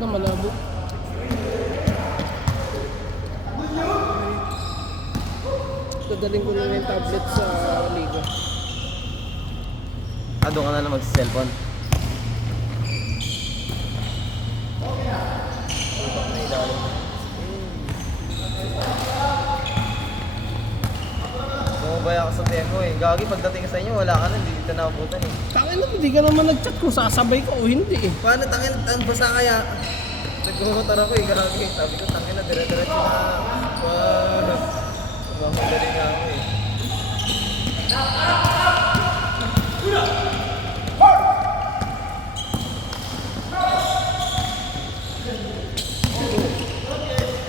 na malabo. Dadaling ko na yung tablet sa liga. Doon ka na lang mag-cellphone. Bumabaya ka sa tempo eh. Gagi, pagdating sa inyo, wala ka na, hindi dito nakabutan eh. Tangin na, hindi ka naman nag-chat kung sasabay ka o hindi eh. Paano tangin, ang basa kaya? Nagmumotor ako eh, gagi. Sabi ko, tangin na, dire-diretso na. Mamadali nga ako eh.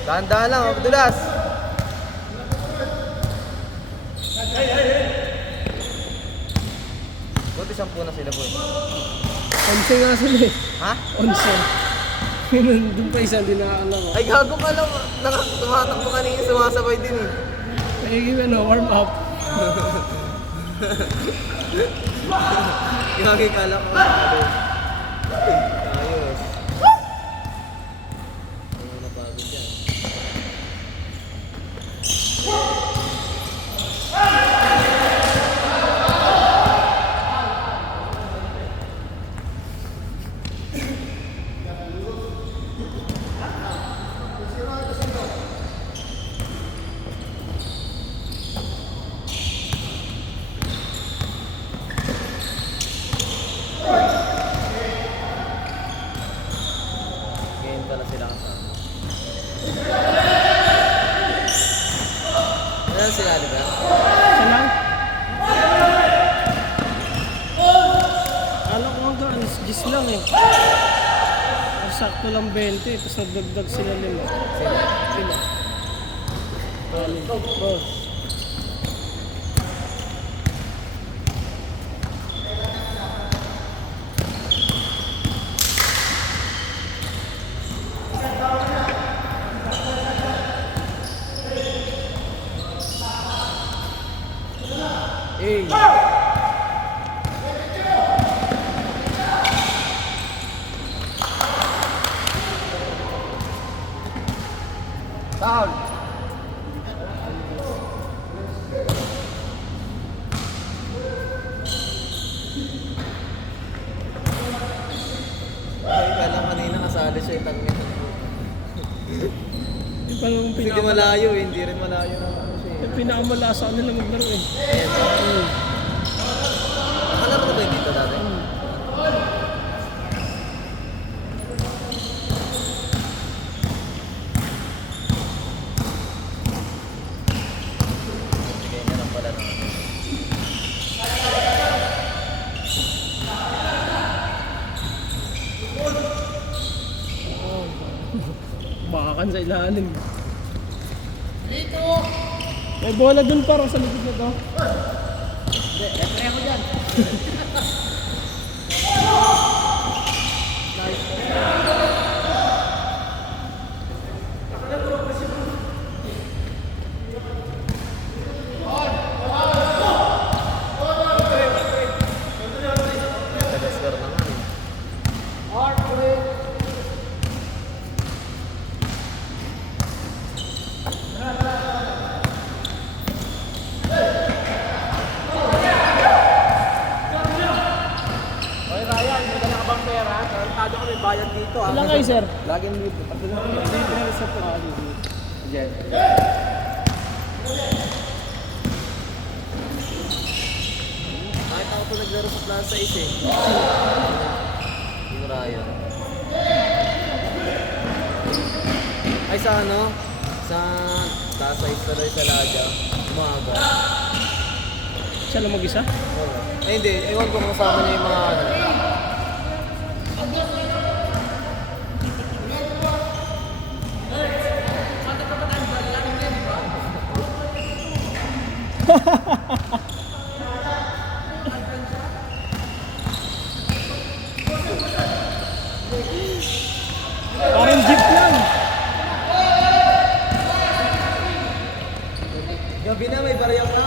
Dahan-dahan lang, Abdulas. Buti 10 na sila po eh. 11 nga sila eh. Ha? 11. Doon pa isa, hindi nakakala ko. Ay gago ka lang, tumatakbo kanina, sumasabay din eh. Ay, warm up. Gagi ka lang. Ayos. Ano napagod yan? Ngayon pala sila kasama. Ano sila, di ba? Isa lang? Kala ko hanggang alas 10 lang eh. Sakto lang 20, tapos nagdagdag sila 5. Sila. Sila. Boss. Hey! Foul! Ay, kala kanina kasali siya yung tangin. Yung parang Kasi di malayo eh, hindi rin malayo na ano siya eh. yung pinakamalasa nila maglaro eh. Ayan, so. Nakalaro na ba yung dito dati? Bigay niya lang pala ng ano. Bakakan sa ilalim. Dito! May bola dun parang sa likod na to. Hindi, referee ako dyan. Taga-score na nga eh. Oy Ryan, may dala ka bang pera? Tarantado kami bayad dito ah. Ilan kayo, sir? Laging dito. Pati lang Sa to. Diyan. Nakita ko ito naglaro sa Plaza Is eh. Yung Ryan. Ay sa ano? Sa Plaza Is tuloy sa Laja. Umaga. Siya lang mag-isa? Oo. Ay hindi, ewan ko kung kasama niya yung mga ano. Parang jeep lang. Gabi na, may bariyang na.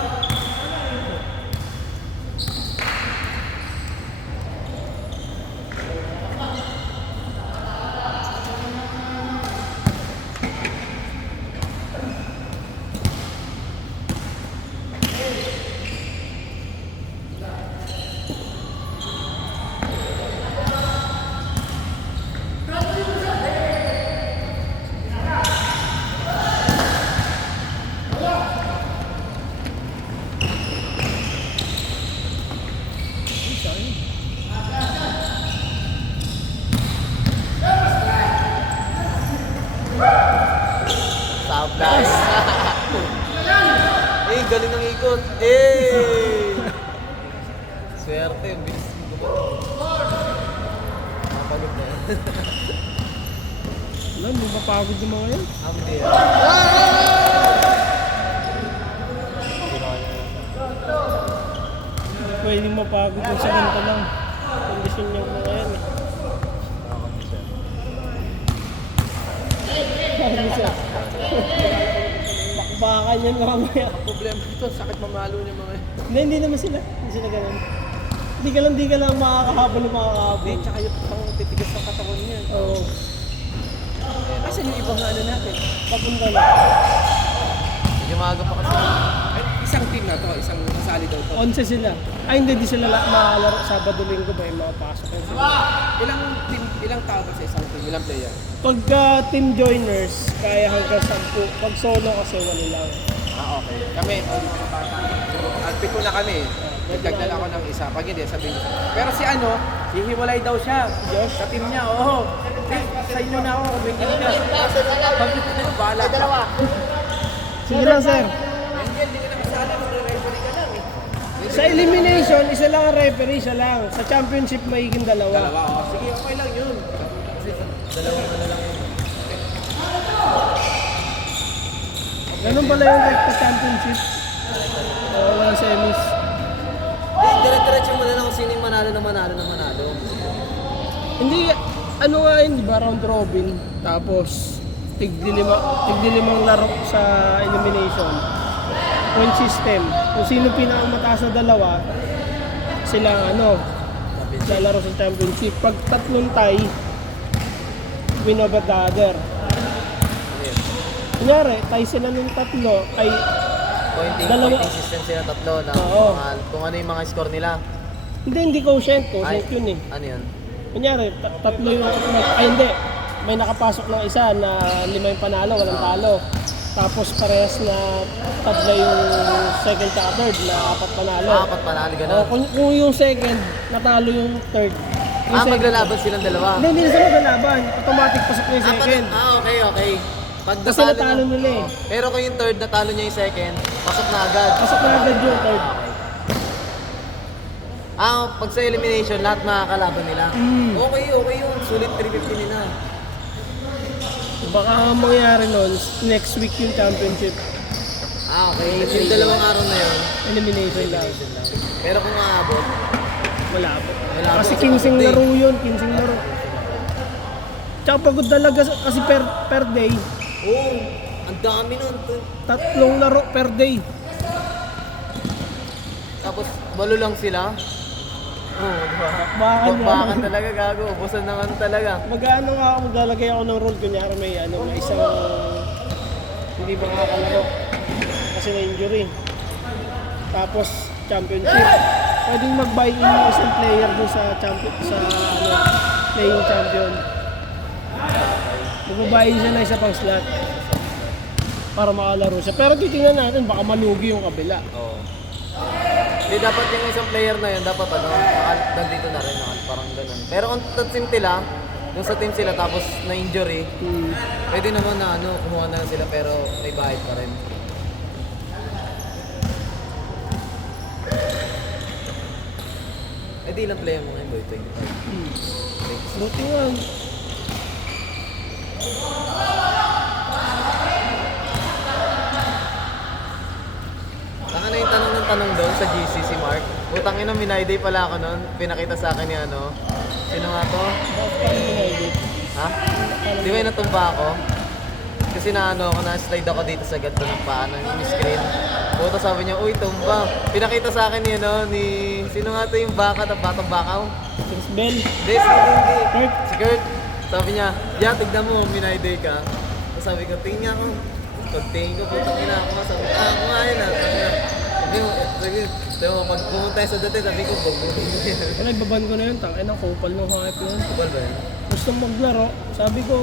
Nice. Eh, galing ng ikot. Eh! Swerte, ang bilis mo gumawa. Napagod na yan. Wala, hindi mapagod yung mga yan. Hindi. Hindi pwedeng mapagod yung sa ganito lang. Kondisyon yung mga yan eh. Bakbakan yan mamaya. Problema ito, sakit mamalo niya mga yan. Hindi naman sila. Hindi sila ganun. Di ka lang makakahabol ng makakahabol. Hindi, tsaka yung pang titigas ng katawan niya. Oo. Kasi yung ibang ano natin. Papunta na. Medyo maaga pa kasi. Ay, isang team na to, isang kasali daw to. 11 sila. Ay hindi, di sila makalaro. Sabado linggo ba yung makapasok yan sila. Ilang tao ba sa isang team? Ilang player? Pagka team joiners, kaya hanggang 10. Pag solo kasi wala lang. Ah, okay. Kami, pito na kami. Nagdagdal ako ng isa. Pag hindi, sabihin niyo. Pero si ano, hihiwalay daw siya. Josh? Sa team niya, oo. Sa inyo na ako, may team niya. Pag ito na, bahala ka. Sige lang sir. Hindi ka na kasali, magre-referee ka lang eh. Sa elimination, isa lang ang referee, isa lang. Sa championship, maiging dalawa. Dalawa, oh. Sige, okay lang yun. Ganun pala yung rec sa championship. Walang semis. Eh, dire-diretso mo na lang kung sino yung manalo na manalo. Hindi, ano nga yun, di ba, round robin. Tapos, tigdilimang laro sa elimination. Point system. Kung sino pinakamataas na dalawa, sila lalaro sa championship. Pag tatlong tie, win over the other. Kunyari, tie sila ng tatlo, ay Pointing system sila tatlo na Oo. kung ano yung mga score nila. hindi quotient yun eh. Ano yun? Kunyari, tatlo yung, ay hindi, may nakapasok ng isa na 5 yung panalo, walang talo. Tapos parehas na tatlo yung second at third na 4 panalo. Apat panalo, O, gano'n. kung yung second, natalo yung third. Yung second- Maglalaban silang dalawa. Hindi sila maglalaban. Automatic pasok na yung second. Okay. Pag Kasi natalo nila eh. Pero kung yung third natalo niya yung second, pasok na agad. Pasok na agad yung third. Pag sa elimination, lahat makakalaban nila. Okay yun. Sulit 350 nila. Baka ang mangyari nun, next week yung championship. Okay. Yung dalawang araw na yun, Elimination lang. elimination lang. Pero kung aabot, Malabo. Malabo Kasi sa 15 day. laro yun, 15 laro. Tsaka pagod talaga kasi per day, ang dami nun. 3 laro per day. Tapos, balo lang sila. Diba? Bakbakan talaga, gago. Ubusan naman talaga. Mag-ano nga ako, maglalagay ako ng rule, kunyari may isang hindi makakalaro kasi na injury. Tapos championship. Pwedeng mag-buy in yung isang player doon sa playing champion. Mag-buy in siya na isa pang slot para makalaro siya. Pero titingnan natin, baka malugi yung kabila. Oo. Hindi dapat yung isang player na yun, dapat nandito na rin, parang ganun. Pero kung team sila, yung sa team sila tapos na-injury, pwede naman na kumuha na lang sila pero may bahid pa rin. Eh di ilang player mo ngayon, boy? 25. Buti nga. Saka na yung tanong ng tanong doon sa GC si Mark. Utang ina, minayday pala ako noon. Pinakita sa akin ni sino nga to? Paano mo na-edit? Ha? Di ba yung natumba ako? Kasi na-slide ako dito sa ganito ng paa ng screen. Puto sabi niya, uy, tumba. Pinakita sa akin ni sino nga to yung baka, batang bakaw? Chris Bell. Hindi. Kurt. Si Kurt. Sabi niya, tignan mo, minayday ka. Tapos sabi ko, tingin ako. Pagtingin ko, putang ina ako. Sabi ko, kumain na. Sabi mo, pag pumunta tayo sa dati, sabi ko, babuhin mo yan. Ano, ibaban ko na yun. Tangin ang kupal ng hype yun. Kapal ba yun? Gusto maglaro. Sabi ko,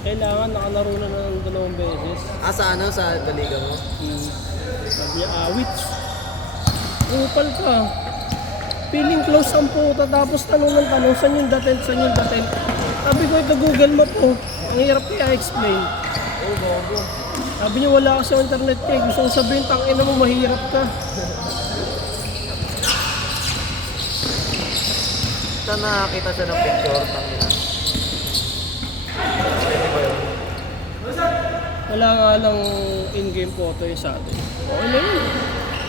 kailangan nakalaro na ng 2 beses. Sa baliga mo? Sabi niya, awits. Kupal ka. Feeling close ang puta. Tapos tanong ng tanong, saan yung datel? Sabi ko, ito Google Map ko. Ang hirap kaya explain. Oo, gogo. Sabi niya wala kasi internet ka eh. Gusto kong sabihin, tangina mo, mahirap ka. Saan nakakita siya ng picture? Tangina. Pwede ba yun? Wala nga lang in-game photo yung sa atin. Okay na yun.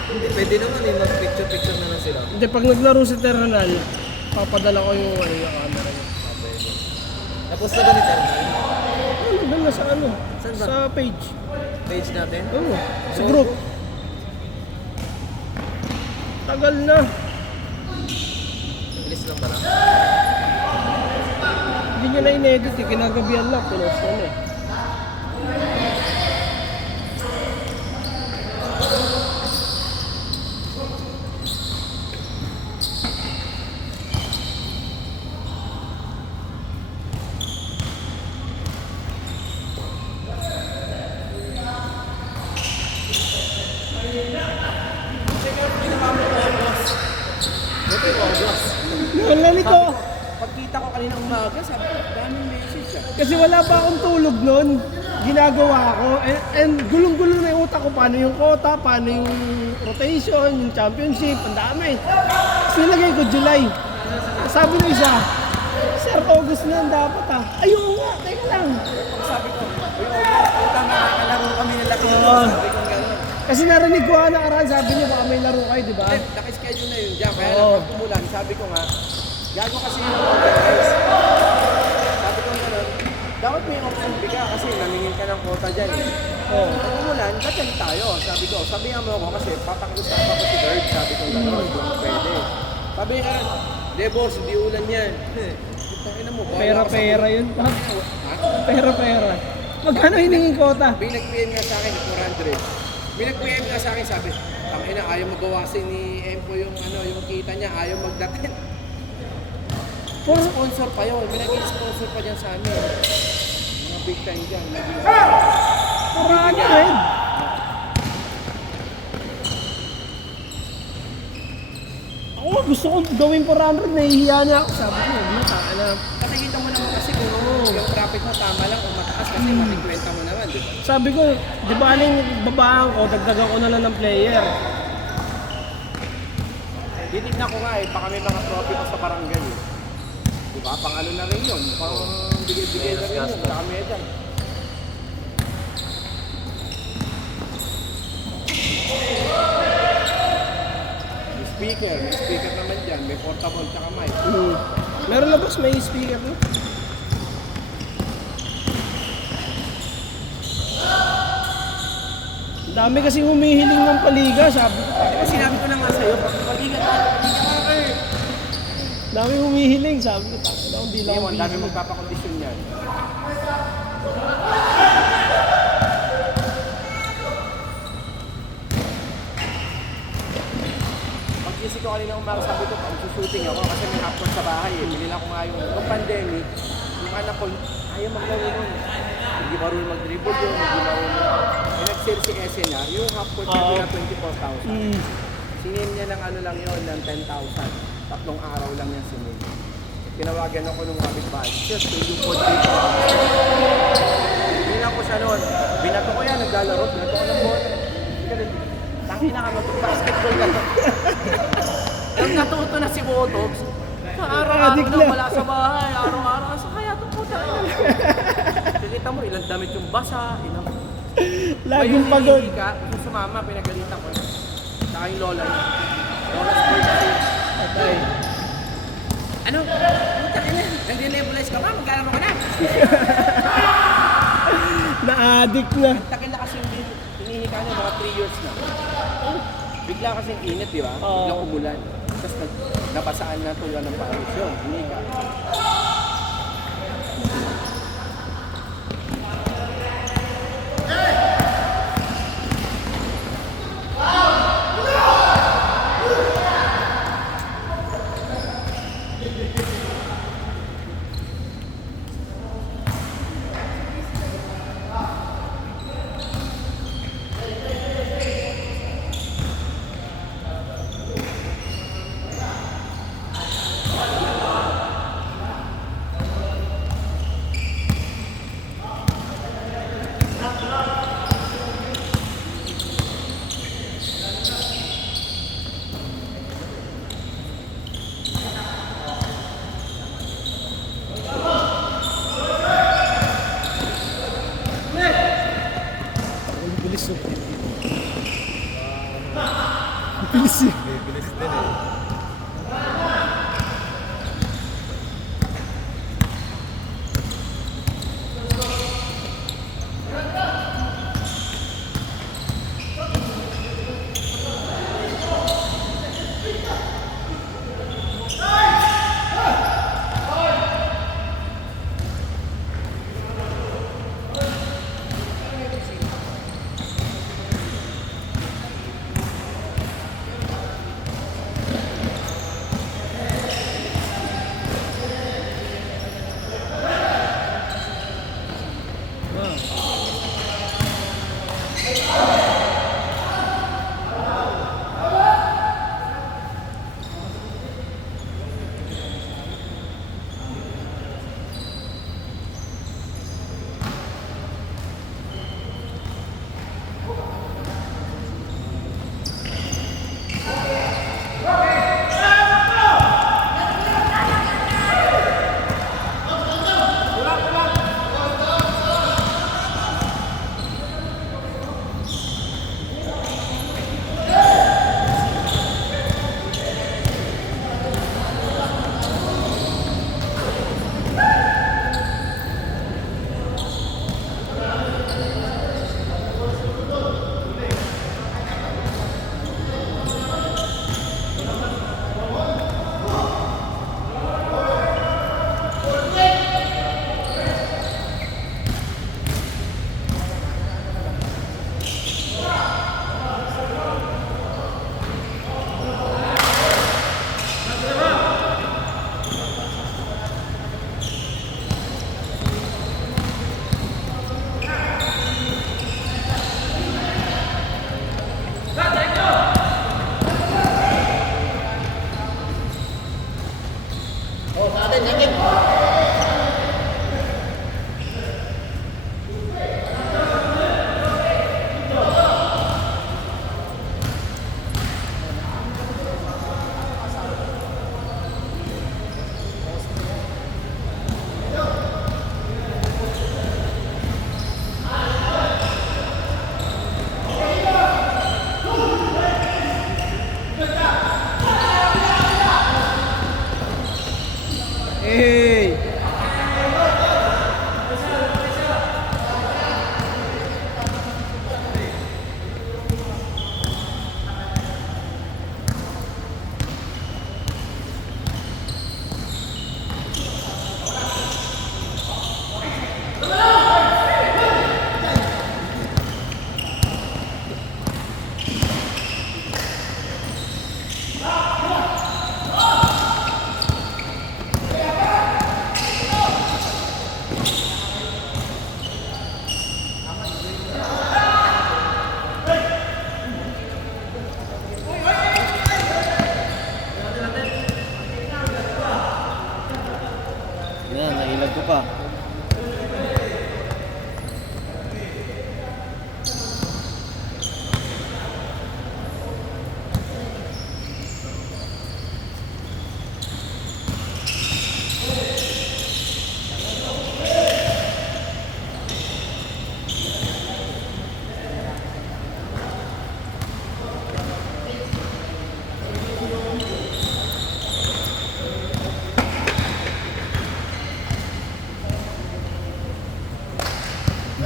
Hindi, pwede naman eh. Mag-picture-picture na lang sila. Hindi, pag naglaro si Terranal, papadala ko yung, yung camera niya. Tapos na ba ni Termal? Ano, doon na sa ano? Saan ba? Sa page. Page natin? Oo, sa group. Tagal na. Bilis lang pala. Hindi niya na in-edit eh. Kinagabihan lang. Pinost na eh. Nalali ko. Pagkita ko kanina umaga, sabi ko, daming message ah. Kasi wala pa akong tulog nun. Ginagawa ko. And gulong-gulo na yung utak ko. Paano yung quota, paano yung rotation, yung championship. Ang dami. Tapos nilagay ko July. Sabi ng isa, Sir, August na yan dapat ah. Ayun nga, teka lang. Sabi ko, puta, makakalaro kami ng laki. Oo. Sabi ko gano'n. Kasi narinig ko nga nakaraan, sabi niyo baka may laro kayo, di ba? Nakaschedule na yun dyan, kaya Oo. lang pag umulan, sabi ko nga, gago kasi yung organize. Sabi ko gano'n, dapat may option ka kasi namingin ka ng quota dyan eh. Oo. Pag umulan, ba't yan tayo? Sabi ko, sabihan mo ako kasi papakiusap ako si Bird, sabi ko gano'n, kung pwede. Sabi ka, de boss, hindi ulan yan. Tangina mo, bahala ka sa Pera-pera ulan. yun. Ha? Pera-pera. Magkano hiningin kota? May nag-PM nga sa akin, 400. May nag-PM nga sa akin, sabi, tangina, ayaw magawasin ni Empo yung yung kita niya, ayaw magdating. For Sponsor pa yun, may nag-sponsor pa dyan sa amin. Mga big time dyan. Paraan rin. Ako gusto kong gawin 400, nahihiya na ako. Sabi ko, hindi na, alam. Nakikita mo naman kasi kung yung traffic mo tama lang o mataas kasi matikwenta mo naman, di ba? Sabi ko, di ba aling babaan ko, dagdagan ko na lang ng player. Titignan ko nga eh, baka may mga trophy ko sa barangay eh. Di ba? Pang-ano na rin yun. Pang bigay-bigay na rin yun. Saka medyan. May speaker naman dyan, may portable tsaka mic. Meron na boss, may speaker na. Ang dami kasing humihiling ng paliga, sabi ko. Di ba sinabi ko na nga sa'yo, paligan ka eh. Dami humihiling, sabi ko. Tapos ako, hindi lang Hindi mo, ang dami busy. magpapakondisyon yan. Pag-isip ko kanina umaga, sabi ko, pag-shooting ako kasi may hapon sa bahay eh. Binila ko nga yung pandemic, yung anak ko, ayaw maglaro nun. Hindi marunong mag-dribble yun, hindi marunong. Eh, nag-sale si SNR, yung hapon niya 24,000. Sinin niya ng ano lang yun, ng 10,000. 3 araw lang yan sinin. Tinawagan ako nung kapitbahay. Sir, yung code dito. Bilang ko siya noon. Binato ko yan, naglalaro. Binato ko ng bola. Tangin na ka, mag-basketball ka to. Nang natuto na si Botox, araw-araw Adik na na. wala sa bahay. Araw-araw, sa kaya itong puta. Kikita mo, ilang damit yung basa, ilang... Laging May pagod. hinihingi ka, kung sumama, pinagalitan ko na. Saka yung lola niya. Lola sport kasi. Patay. Ano? Puta ka na. Nag-nebulize ka ba? Magkalaro ka na. Na-addict na. Ang takil na kasi hindi hinihika niya mga 3 years na. Bigla kasi init, di ba? Oo. Biglang umulan. Tapos napasaan na tuwa ng pawis yun. Hinihika. Bilis eh. Bibilis din eh. Hey! Yan, nailag ko pa.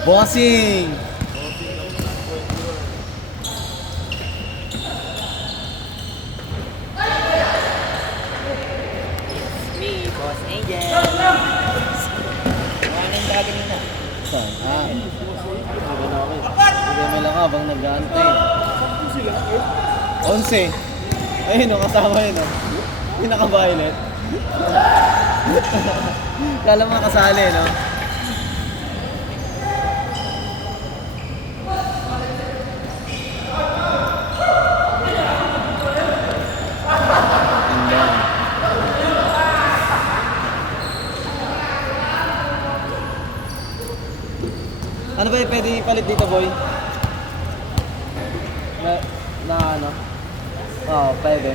Bossing! Me, Boss Angel. Morning ba kanina? Saan? Ah. Sige na ako. Sige mo lang habang nag-aantay. 11. Ayun o, kasama yun o. Pinaka-violet. Kala mo kasali, no? Ganda. Ano ba yung pwede ipalit dito, boy? Na ano? Oo, pwede.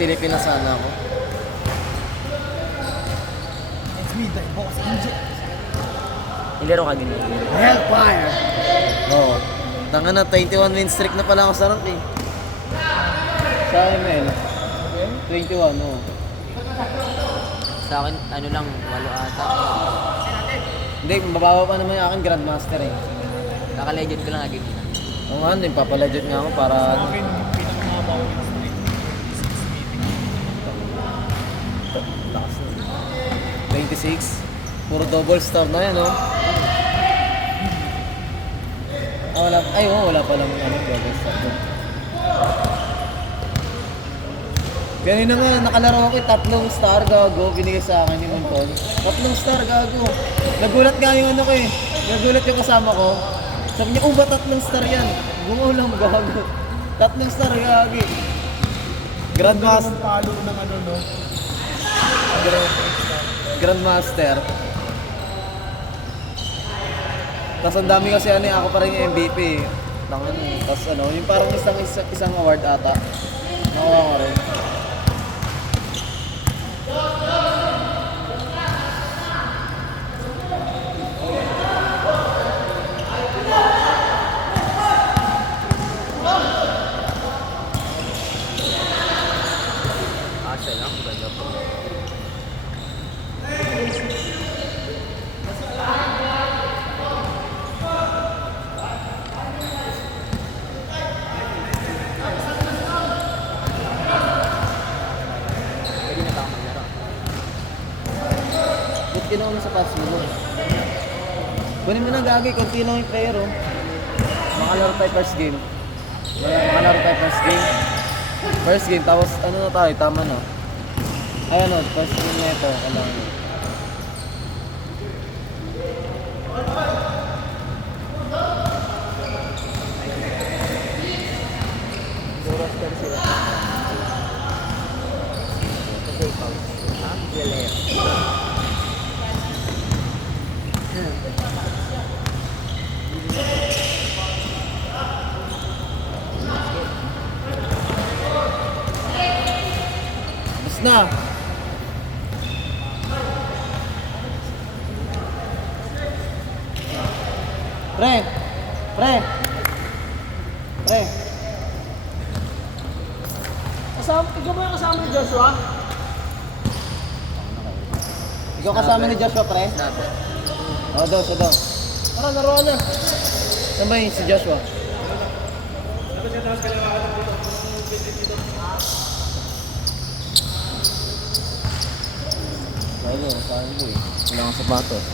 Sisilipin na sana ako. It's me, the boss angel. Ilaro ka ganyan. Hellfire! Oo. Tanga na, 21 win streak na pala ako sa rank eh. Sa akin na 21, oo. Sa akin, ano lang, 8 ata. Hindi, mababa pa naman yung akin Grandmaster eh. Naka-legend ko lang agad. Oo nga, nagpapalegit nga ako para... Lakas na. 26. Puro double star na yan, oh. Ah, wala, ay, oo, wala pa lang double star doon. Ganun na nga, nakalaro ako eh, 3 star gago, binigay sa akin ni Montol. 3 star gago. Nagulat nga yung ano ko eh. Nagulat yung kasama ko. Sabi niya, ba 3 star yan? Gumulang gago. 3 star gago. Grandmaster. Palo ng ano, no? Grandmaster. Tapos ang dami kasi ano eh, ako pa rin yung MVP eh. Tangan eh. Tapos ano, yung parang isang award ata. Nakuha ko rin. Asa lang, ganda po. Pwede na tayo maglaro. Ba't kinuha mo sa pass mo? Kunin mo na gagi, konti lang yung player oh. Makalaro tayo first game. Makalaro tayo first game. First game, tapos ano na tayo, tama na. Ay ano, first game na ito, kailangan. Roster sila. Kasi ikaw. Ha? Galera. Bus na! Pre! Pre! Pre! Ikaw ba yung kasama ni Joshua? Ikaw kasama ni Joshua, pre? Snapper. Oo, daw, siya daw. Tara, laruan na. Saan ba yung si Joshua? Bago, saan ko eh. Wala kang sapatos.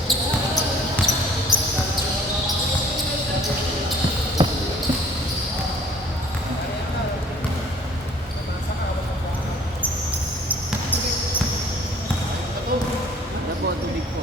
Ano po ang tubig po?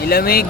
Nilamig.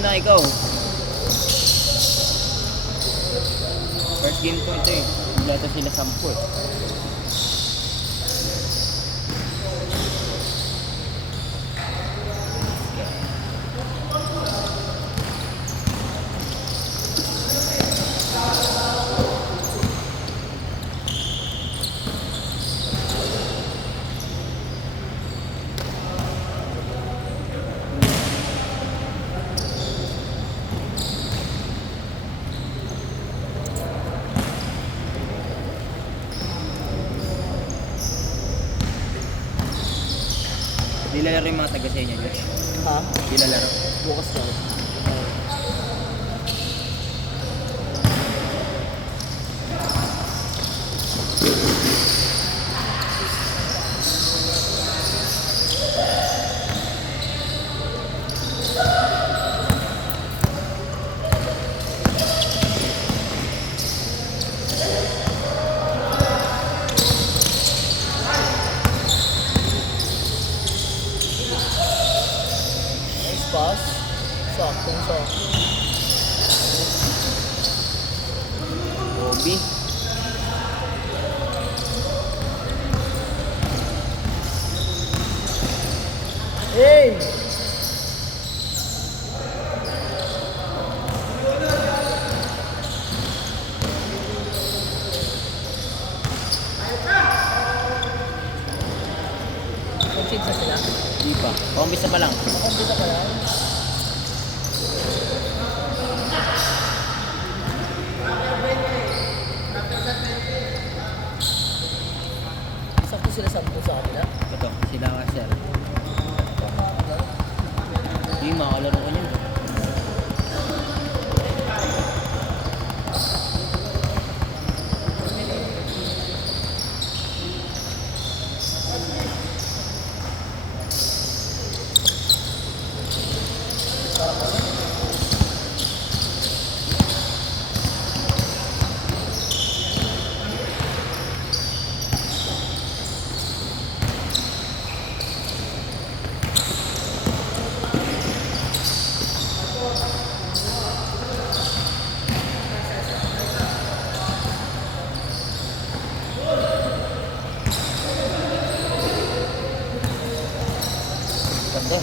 game na ikaw. First game ko ito eh. Kompleto sila 10 eh. Di lalaro yung mga taga sa inyo, Josh. Ha? Di lalaro. Bukas na. Nice pass. Saktong-sakto. Bobby. Hey! Mag-chase sila? Di pa. Paumpisa pa lang. Makumpisa pa yan? Sakto sila 10 sa kanila? Ito, sila nga sir. Hindi, makakalaro ko niyan. Ganda.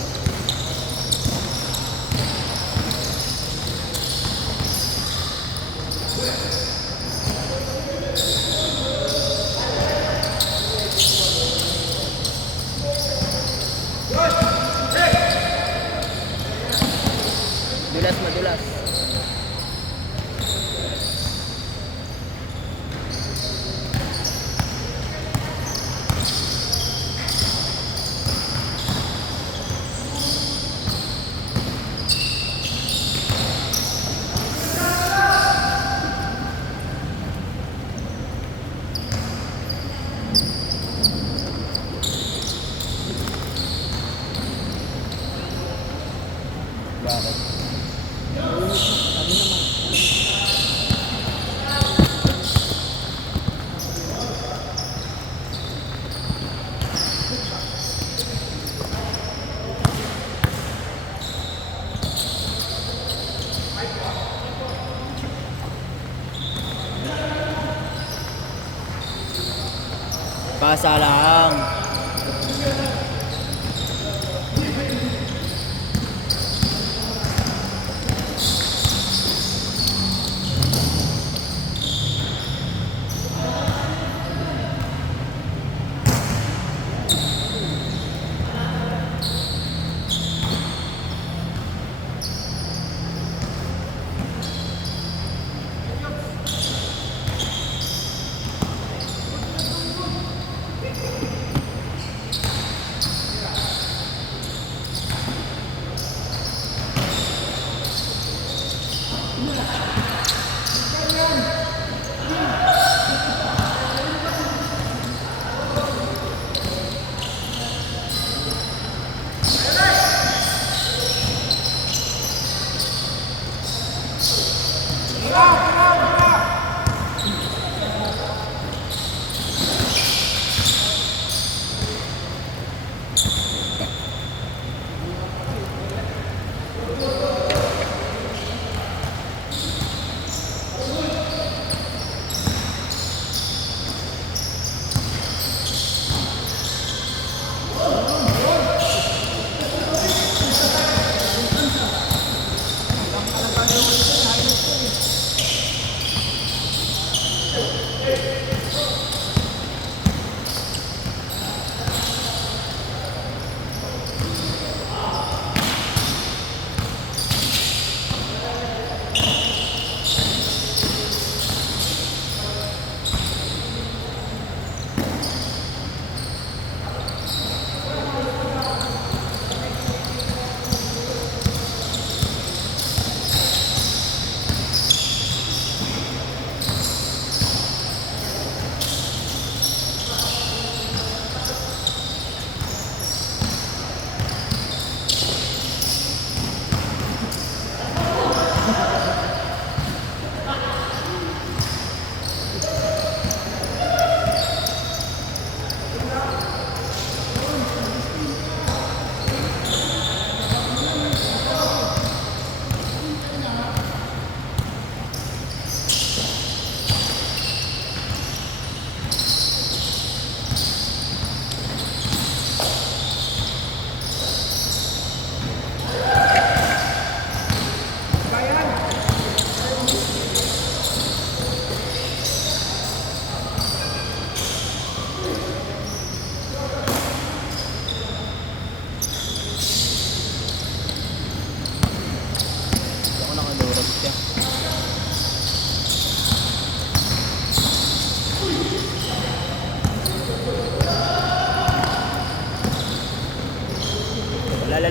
Dulas madulas. Bakit? Pasa lang.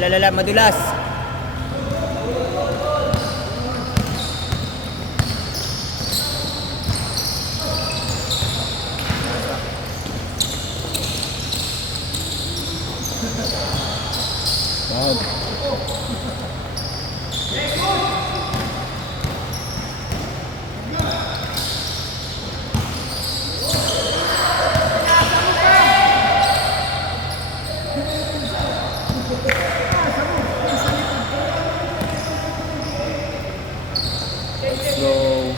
Lala, madulas. Wow. Let's go.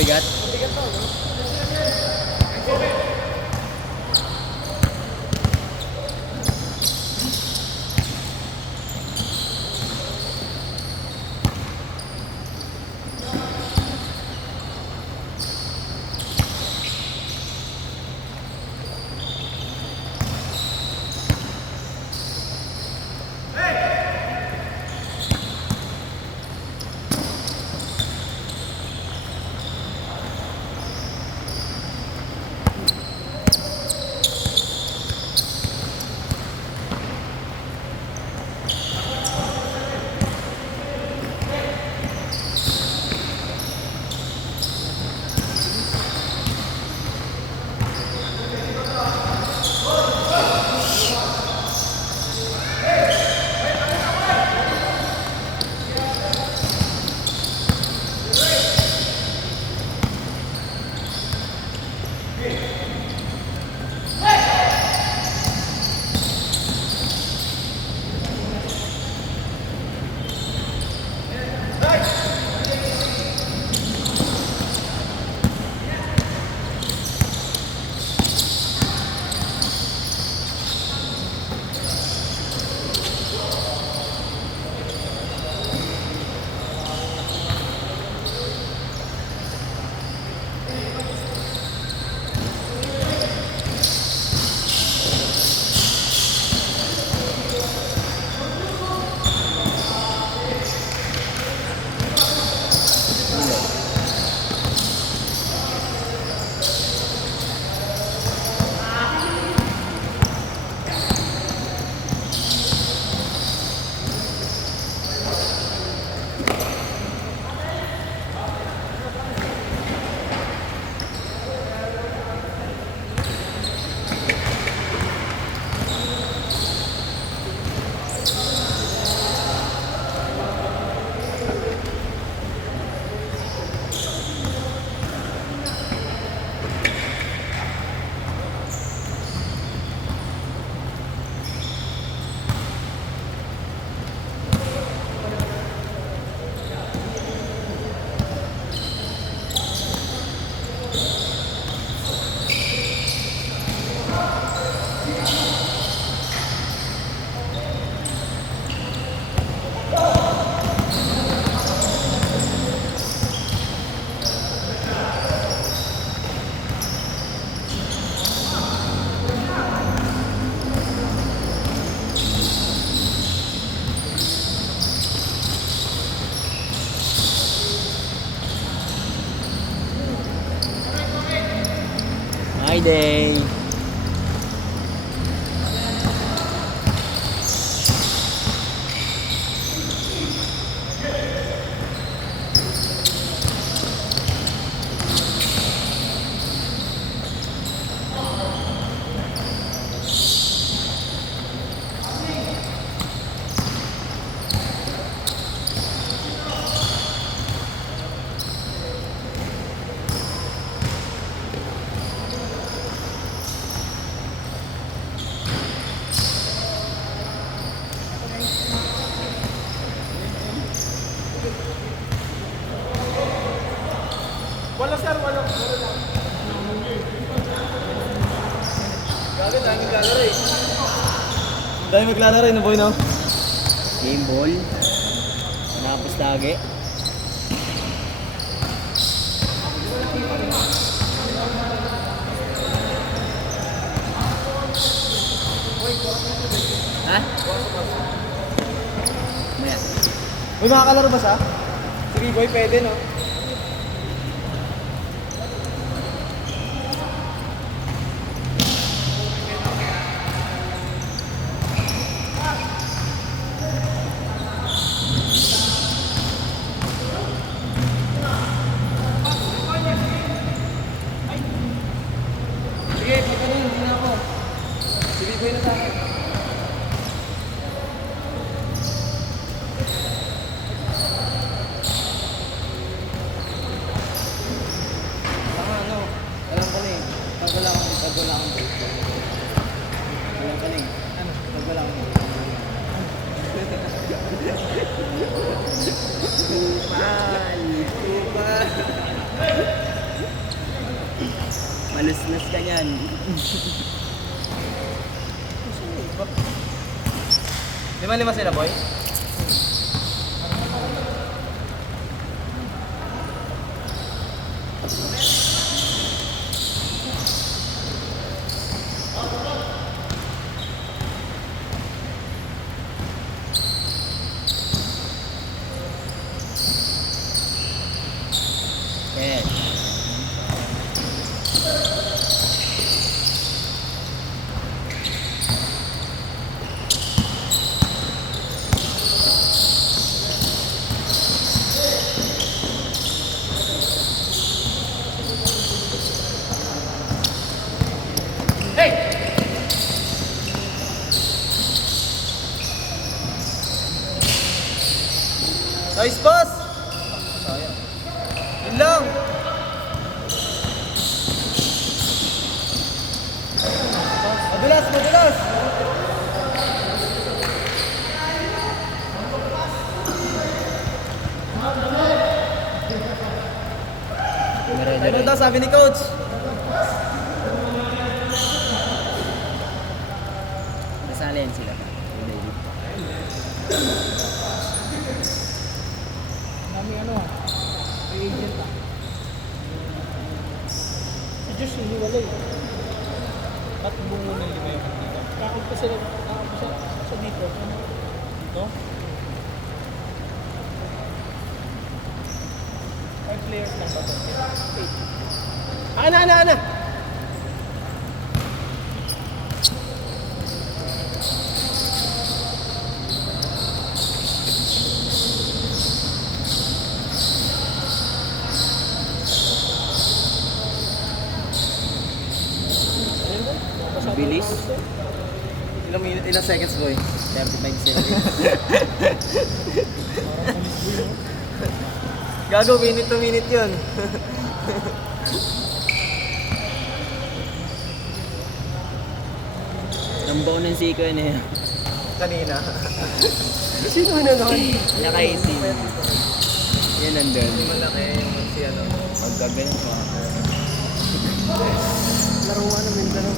Bigat? My day. Dahil maglalaro rin, boy, no? Game ball. Nakapos lagi. Ha? Maya. Uy, makakalaro ba siya? Sige, boy, pwede, no? Sige, pag ano, hindi na ako. Sige, boy na sa akin. Saka ano, alam ko na eh. Pag wala akong baseball. Alam ko na eh. Ano? Pag wala akong Malusnas ka yan. Lima sila, boy? Yes. Nice pass! Yun lang! Madulas! Ano daw sabi ni coach? Nasalin sila. Dami ano ah. May agent ah. Si Josh hindi walay. At bungo ng lima yung dito. Bakit pa sila sa dito? Dito? 5 players lang ba ito? 8. Ana! Bilis. Ilang seconds, boy? 35 seconds. Gago, minute to minute yun. Tambaw ng siko yun eh. Kanina. Sino na nun? Nakaisin. Yan nandun. Malaki yung si ano. Pagkaganon pa. Laruan ng Mindanao.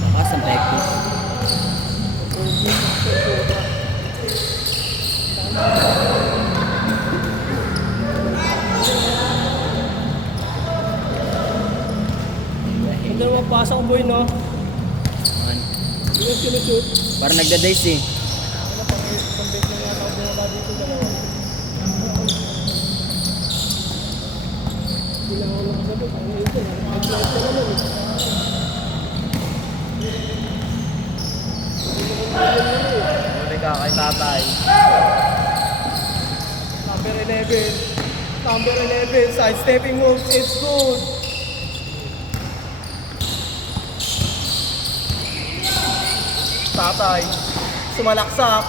Lakas ang practice. Ang dalawang pasa ko boy no? Man. Yung sinushoot. Parang nagda-dice eh. Ano pang isang beses na yata ako bumaba dito dalawa. Hindi lang ako nakasabi. Ang ito na. Nag-live ka naman eh. Huli ka kay tatay. Number 11, side stepping moves, it's good. Tatay. Sumalaksak.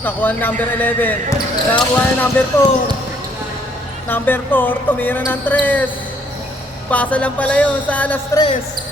Nakuha ang number 11. Nakuha ang number 4. Number 4, tumira ng 3. Pasa lang pala yun sa alas 3.